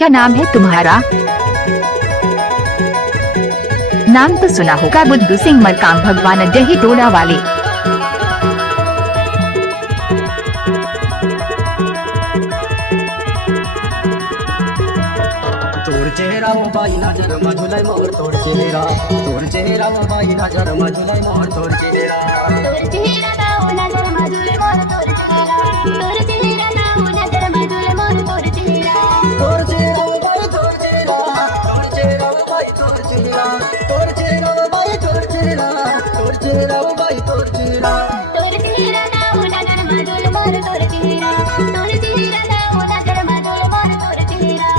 क्या नाम है तुम्हारा? नाम तो सुना होगा, बुद्धू सिंह मरकाम भगवान अजही टोला वाले। तोर चेहरा वो बाई नजर मझुलाई मोर तोर चेहरा, तोर चेहरा वो बाई नजर मझुलाई मोर तोर चेहरा, तोर चेहरा ना वो नजर मझुलाई मोर तोर चेहरा, तोर चेहरा ना वो नजर मझुलाई मोर तोर चेहरा, तोर चेहरा वो बाई तोर चेहरा, तोर चेहरा वो बाई तोर चेहरा, तोर चेहरा वो बाई तोर चेहरा, तोर चेहरा वो बाई तोर चेहरा, तोर चेहरा ना वो नजर मझुलाई मोर तोर चेहरा, तोर चेहरा ना वो नजर मझुलाई मोर तोर चेहरा।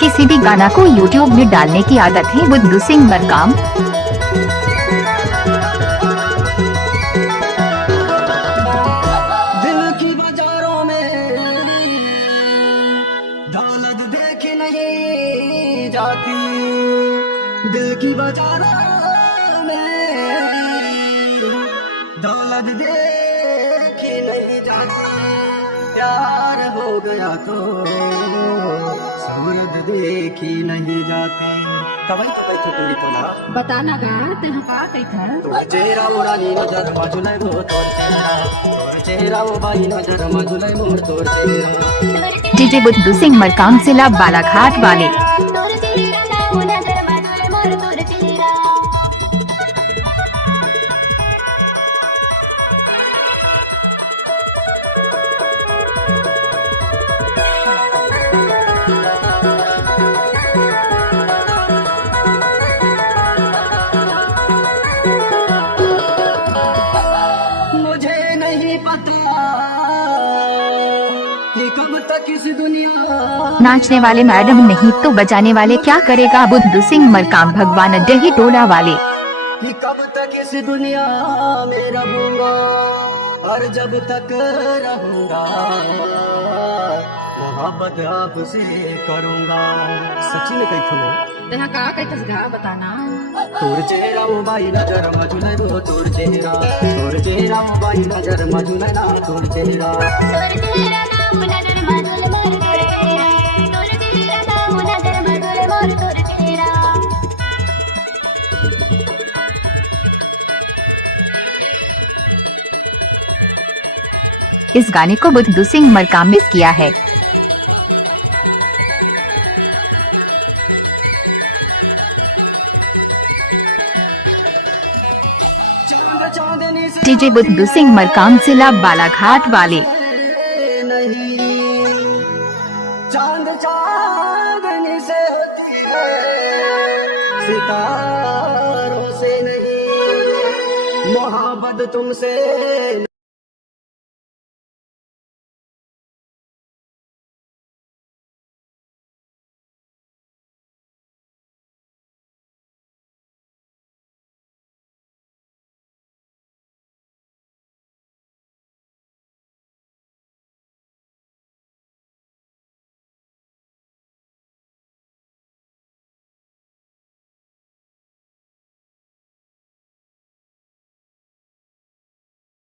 किसी भी गाना को YouTube में डालने की आदत है बुद्धू सिंह मरकाम। दिल की बाजारों में दौलत देखी नहीं जाती, दिल की बाजारों में दौलत देखी नहीं जाती, प्यार हो गया तो सूरत देखी नहीं जाती। तवई तवई छोटी तोला बताना गा तह का कहता तोर चेहरा उड़ानी नजर मझुलाई मोर तोर चेहरा, तोर चेहरा वो बाई नजर मझुलाई मोर तोर चेहरा। डीजे बुद्धू सिंह मरकाम जिला बालाघाट वाले। तोर चेहरा ना वो नजर मझुलाई मोर तोर चेहरा। मुझे नहीं पता कि कब तक इस दुनिया नाचने वाले मैडम नहीं तो बजाने वाले क्या करेगा बुद्धू सिंह मरकाम भगवान अजही टोला वाले। कि कब तक इस दुनिया में रहूंगा और जब तक रहूंगा मोहब्बत आपसे करूंगा। सच्ची में कही थो तह का कहता गा बताना तोर चेहरा वो बाई नजर मझुलाई रो तोर चेहरा, तोर चेहरा वो बाई नजर मझुलाई ना तोर चेहरा, तोर चेहरा ना वो नजर मझुलाई मोर तोर चेहरा, तोर चेहरा ना वो नजर मझुलाई मोर तोर चेहरा। इस गाने को बुद्धू सिंह मरकाम मिस किया है। चांदनी से डीजे बुद्धू सिंह मरकाम जिला बालाघाट वाले। नहीं चांद चांदनी से होती है, सितारों से नहीं, मोहब्बत तुमसे